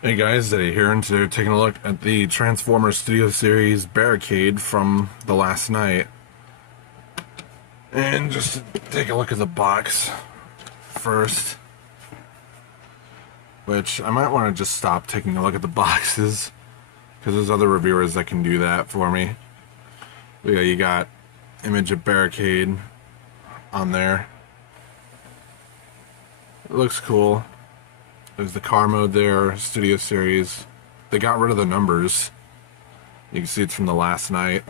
Hey guys, Eddie here, and today we're taking a look at the Transformers Studio Series Barricade from the last night. And just to take a look at the box first, which I might want to just stop taking a look at the boxes, because there's other reviewers that can do that for me. Yeah, you got image of Barricade on there. It looks cool. There's the car mode there, Studio Series. They got rid of the numbers. You can see it's from the last night.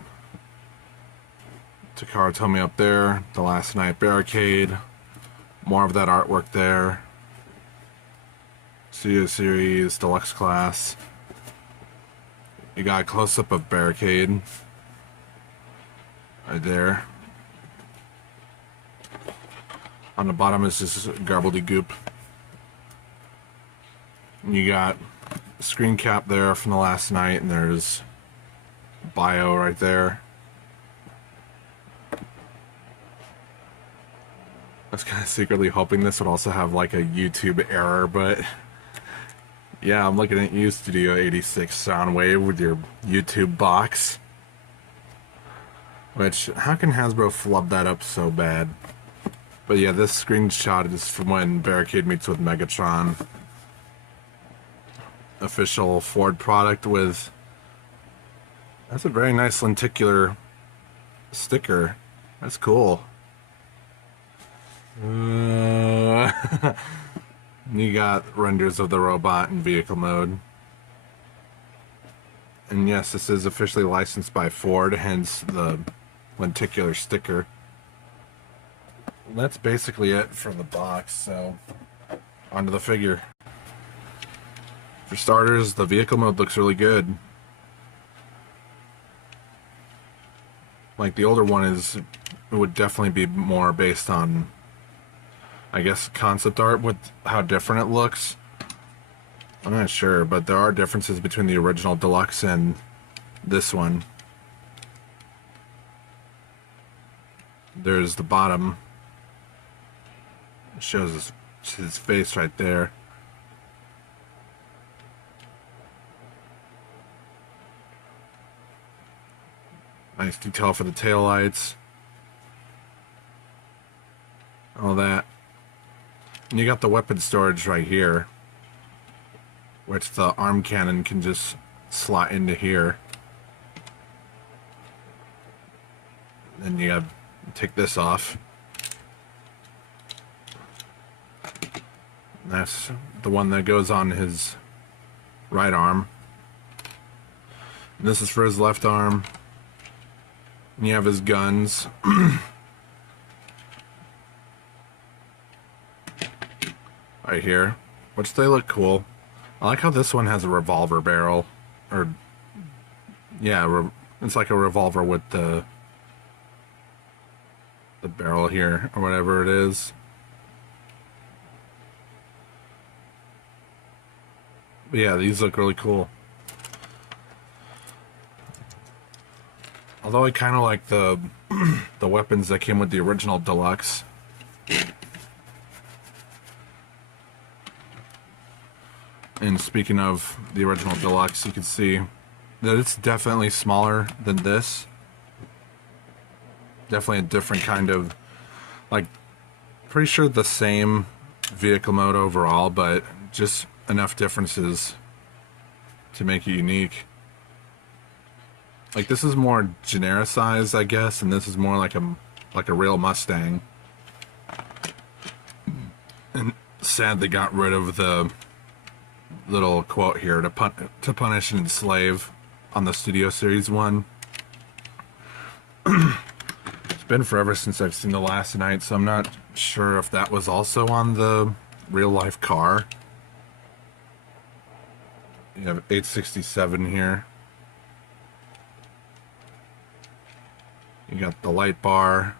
Takara told me up there, the last night Barricade. More of that artwork there. Studio Series, Deluxe class. You got a close-up of Barricade. Right there. On the bottom is just gobbledygook. You got a screen cap there from the last night, and there's bio right there. I was kind of secretly hoping this would also have like a YouTube error, but yeah, I'm looking at you, Studio 86 Soundwave, with your YouTube box. Which, how can Hasbro flub that up so bad? But yeah, this screenshot is from when Barricade meets with Megatron. Official Ford product with... That's a very nice lenticular sticker. That's cool. You got renders of the robot in vehicle mode. And yes, this is officially licensed by Ford, hence the lenticular sticker. That's basically it for the box, so onto the figure. For starters, the vehicle mode looks really good. Like the older one it would definitely be more based on, I guess, concept art with how different it looks. I'm not sure, but there are differences between the original Deluxe and this one. There's the bottom. It shows his face right there. Nice detail for the taillights. All that. And you got the weapon storage right here, which the arm cannon can just slot into here. Then you gotta take this off. And that's the one that goes on his right arm. And this is for his left arm. And you have his guns. Right here, which they look cool. I like how this one has a revolver barrel, or yeah, it's like a revolver with the barrel here, or whatever it is. But yeah, these look really cool. Although I kind of like the weapons that came with the original Deluxe. And speaking of the original Deluxe, you can see that it's definitely smaller than this. Definitely a different kind of, like, pretty sure the same vehicle mode overall, but just enough differences to make it unique. Like, this is more genericized, I guess, and this is more like a real Mustang. And sad they got rid of the little quote here, to punish and enslave, on the Studio Series one. It's been forever since I've seen the last night, so I'm not sure if that was also on the real life car. You have 867 here. You got the light bar.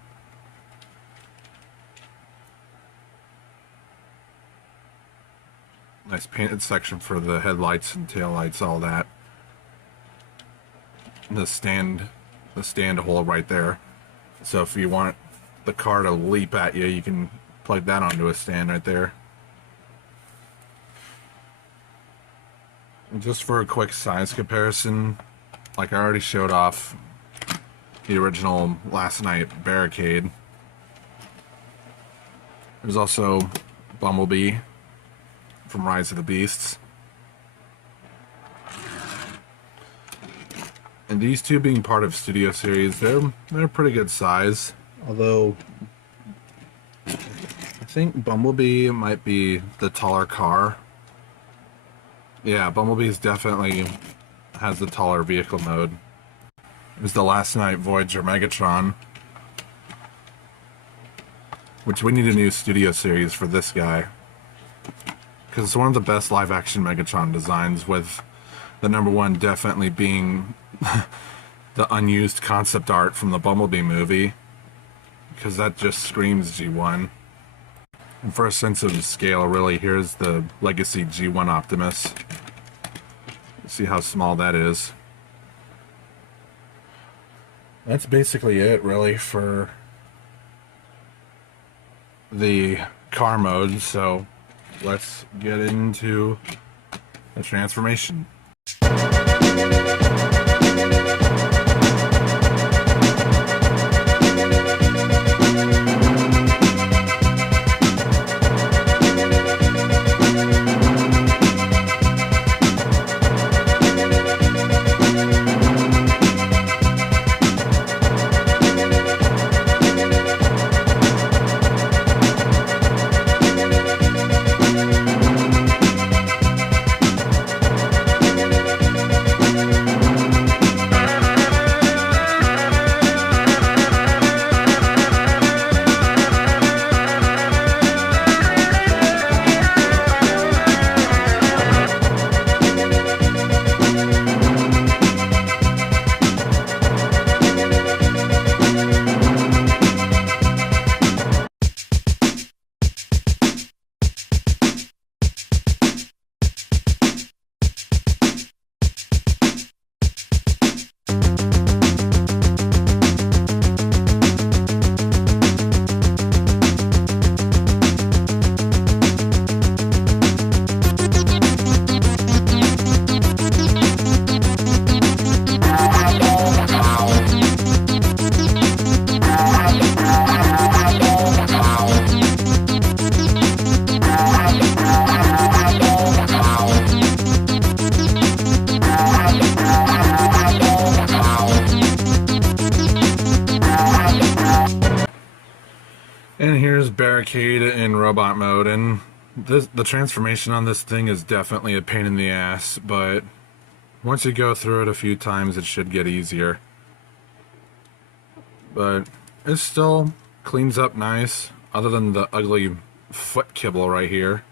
Nice painted section for the headlights and taillights, all that. The stand hole right there. So if you want the car to leap at you, you can plug that onto a stand right there. Just for a quick size comparison, like I already showed off the original last night Barricade. There's also Bumblebee from Rise of the Beasts. And these two being part of Studio Series, they're a pretty good size. Although I think Bumblebee might be the taller car. Yeah, Bumblebee's definitely has the taller vehicle mode. It was the Last Night Voyager Megatron, which we need a new Studio Series for this guy, because it's one of the best live action Megatron designs, with the #1 definitely being the unused concept art from the Bumblebee movie, because that just screams G1. And for a sense of scale, really, here's the Legacy G1 Optimus. See how small that is. That's basically it, really, for the car mode, so let's get into the transformation. And here's Barricade in robot mode, and the transformation on this thing is definitely a pain in the ass, but once you go through it a few times, it should get easier. But it still cleans up nice, other than the ugly foot kibble right here.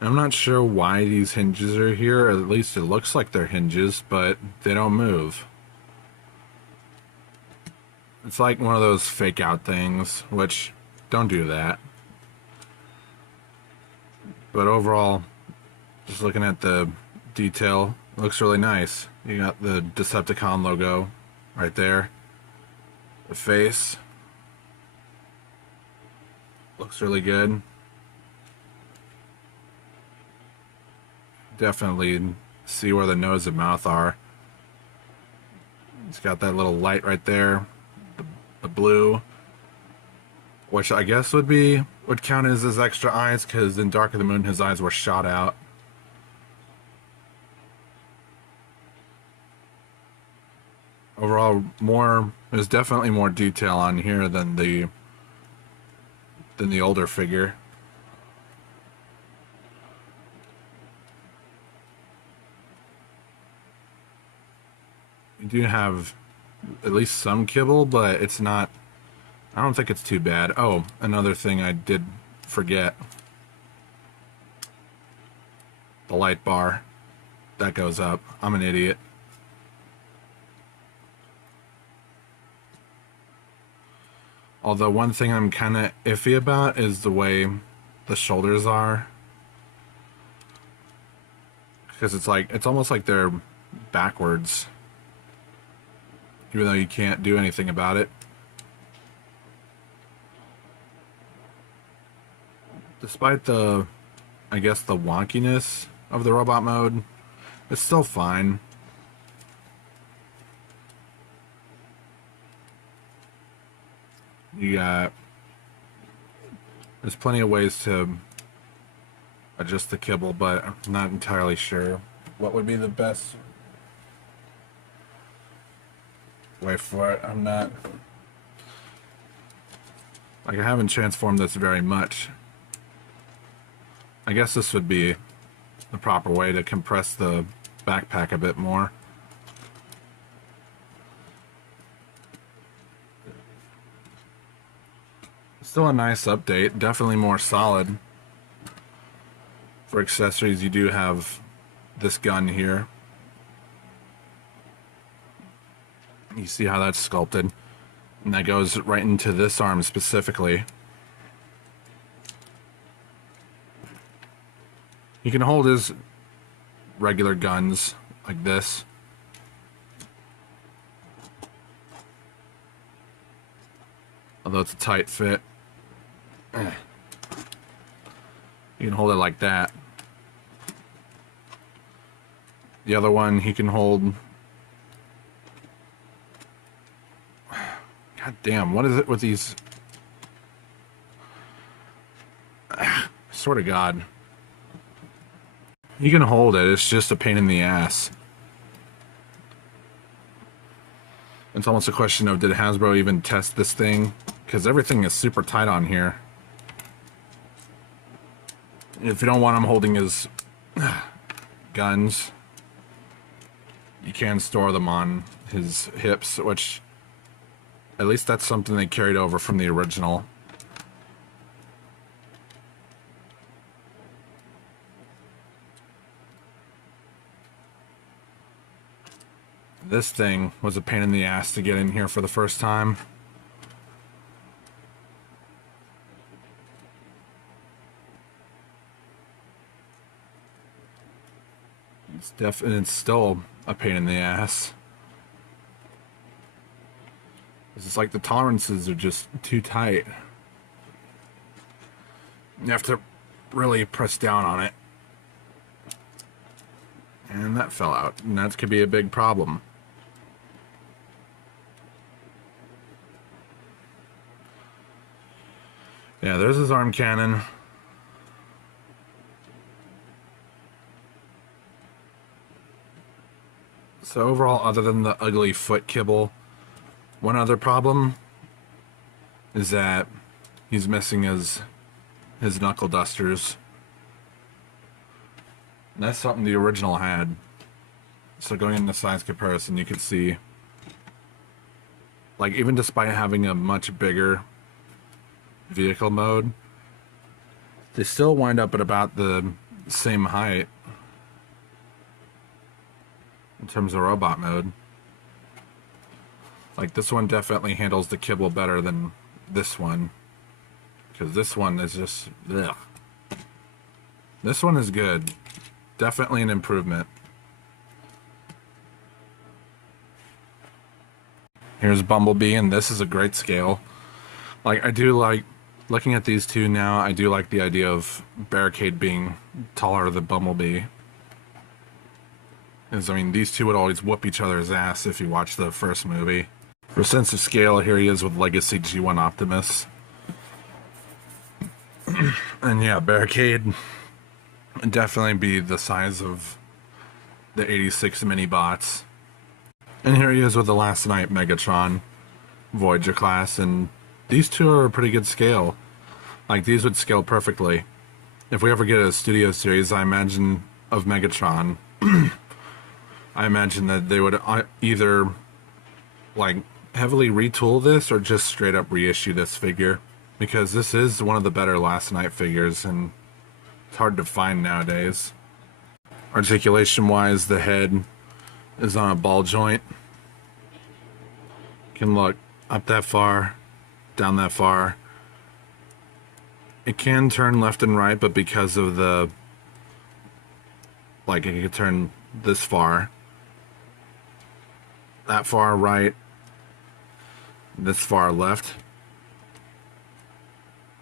And I'm not sure why these hinges are here, or at least it looks like they're hinges, but they don't move. It's like one of those fake out things, which don't do that. But overall, just looking at the detail, it looks really nice. You got the Decepticon logo right there. The face looks really good. Definitely see where the nose and mouth are. It's got that little light right there. The blue, which I guess would count as his extra eyes, because in Dark of the Moon his eyes were shot out. Overall, there's definitely more detail on here than the older figure. You do have at least some kibble, but it's not, I don't think it's too bad. Oh, another thing I did forget. The light bar. That goes up. I'm an idiot. Although one thing I'm kind of iffy about is the way the shoulders are. Because it's almost like they're backwards. Even though you can't do anything about it. Despite I guess the wonkiness of the robot mode. It's still fine. You got... There's plenty of ways to adjust the kibble, but I'm not entirely sure what would be the best way for it. I'm not... Like, I haven't transformed this very much. I guess this would be the proper way to compress the backpack a bit more. Still a nice update, definitely more solid. For accessories, you do have this gun here. You see how that's sculpted, and that goes right into this arm specifically. You can hold his regular guns like this. Although it's a tight fit. You can hold it like that. The other one he can hold... God damn, what is it with these... I swear to God. You can hold it, it's just a pain in the ass. It's almost a question of, did Hasbro even test this thing? Because everything is super tight on here. If you don't want him holding his guns, you can store them on his hips, which at least that's something they carried over from the original. This thing was a pain in the ass to get in here for the first time. It's still a pain in the ass. It's like the tolerances are just too tight. You have to really press down on it. And that fell out, and that could be a big problem. Yeah, there's his arm cannon. So overall, other than the ugly foot kibble, one other problem is that he's missing his knuckle dusters. And that's something the original had. So going into size comparison, you can see, like, even despite having a much bigger vehicle mode, they still wind up at about the same height in terms of robot mode. Like, this one definitely handles the kibble better than this one, because this one is just ugh. This one is good, definitely an improvement. Here's Bumblebee, and this is a great scale. Like, I do like looking at these two now. I do like the idea of Barricade being taller than Bumblebee. Because, I mean, these two would always whoop each other's ass if you watch the first movie. For sense of scale, here he is with Legacy G1 Optimus. And yeah, Barricade would definitely be the size of the 86 mini-bots. And here he is with the Last Night Megatron Voyager class, and these two are a pretty good scale. Like, these would scale perfectly. If we ever get a studio series, I imagine, of Megatron, I imagine that they would either, like, heavily retool this or just straight up reissue this figure, because this is one of the better Last Night figures, and it's hard to find nowadays. Articulation wise, the head is on a ball joint. You can look up that far, down that far. It can turn left and right, but because of the, like, it can turn this far, that far right, this far left,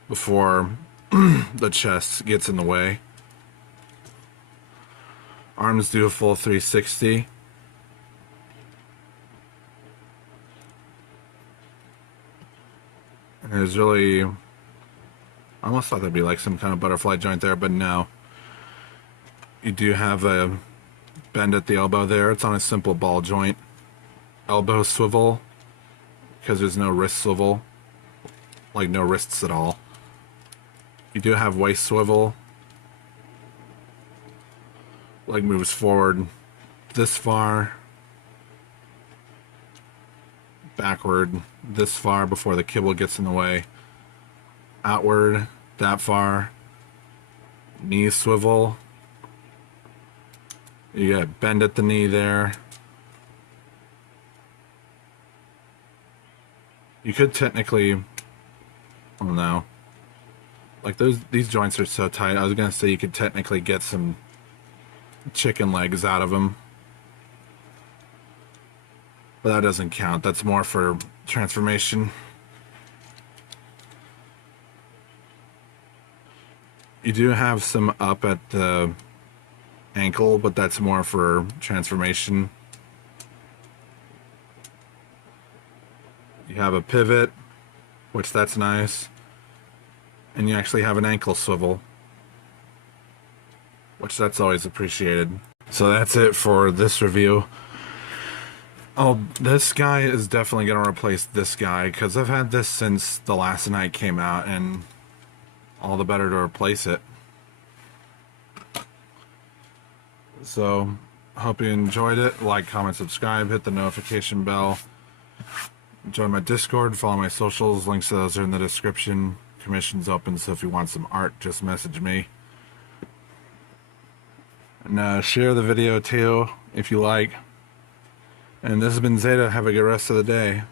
before the chest gets in the way. Arms do a full 360. And there's really, I almost thought there'd be like some kind of butterfly joint there, but no. You do have a bend at the elbow there. It's on a simple ball joint. Elbow swivel, because there's no wrist swivel, like no wrists at all. You do have waist swivel. Leg moves forward this far, backward this far before the kibble gets in the way, outward that far, knee swivel. You got bend at the knee there. You could technically, oh no, like these joints are so tight. I was gonna say you could technically get some chicken legs out of them, but that doesn't count. That's more for transformation. You do have some up at the ankle, but that's more for transformation. You have a pivot, which that's nice, and you actually have an ankle swivel, which that's always appreciated. So that's it for this review. Oh, this guy is definitely going to replace this guy, because I've had this since the last night came out, and all the better to replace it. So, hope you enjoyed it. Like, comment, subscribe, hit the notification bell. Join my Discord, follow my socials. Links to those are in the description. Commission's open, so if you want some art, just message me. And share the video too, if you like. And this has been Zeta. Have a good rest of the day.